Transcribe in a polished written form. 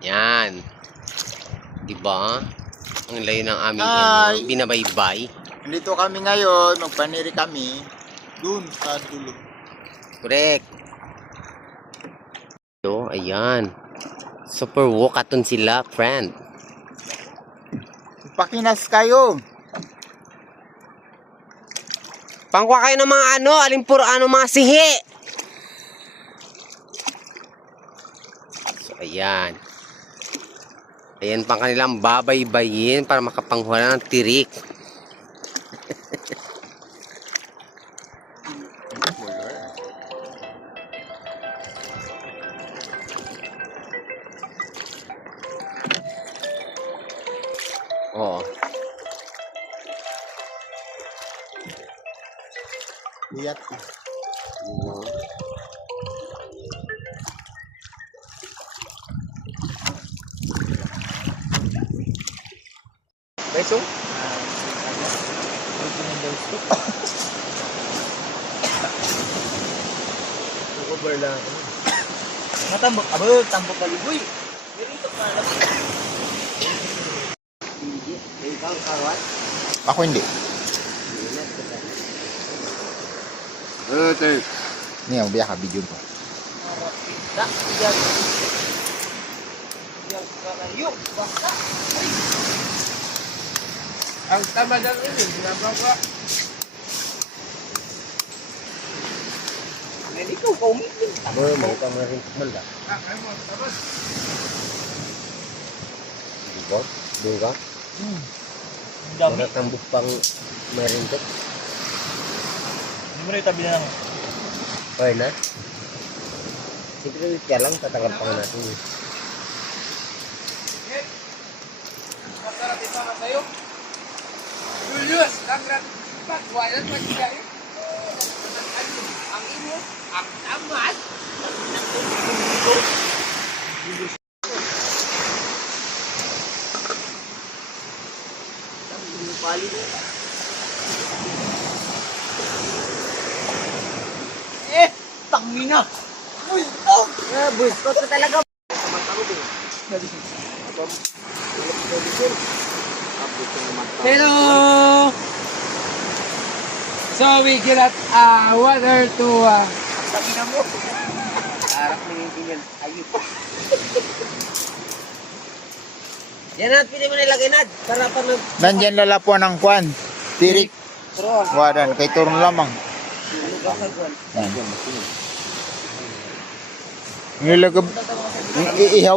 Yan. Diba? Ang layo ng aming binabaybay. Dito kami ngayon, magpaniri kami. Dun sa dulo. Correct. So, ayan. Super wakaton sila, friend. Pakinas kayo. Pangkuha kayo ng mga mga sihi. So, ayan. Ayan pang kanilang babaybayin para makapangkuha ng tirik. Oh. Lihat. Beso? Cover lang ako. Matambok, abot, tambok kaliboy. Dito pa lang. Ikaw, kawat? Ako hindi. Ini yang biasa video ko. Ang tama lang ini, ginagawa. Hindi ko kaumitin. Mo ka marin manda. Ay mo, tapos. Diba? Duga? Dami. Tambok pang marin to. Hindi mo rin tabi na lang. Okay na? Siguro kaya lang tatanggal pa natin. Masarap isama sa'yo. Julius, langrat. Pagwalan mo siya yun. Ang imo, ang tamat. Tangina. Uy, oh! Buskot na talaga. Hello! So we get at 1 or 2 Tangina mo. Harap mo yung tingin. Ayun. Yan at pili mo nilagay na. Para pa mag... Nandyan lalapuan ng kwan. Tirik. Wadan, kay turun lamang. Nilagab. Iihaw.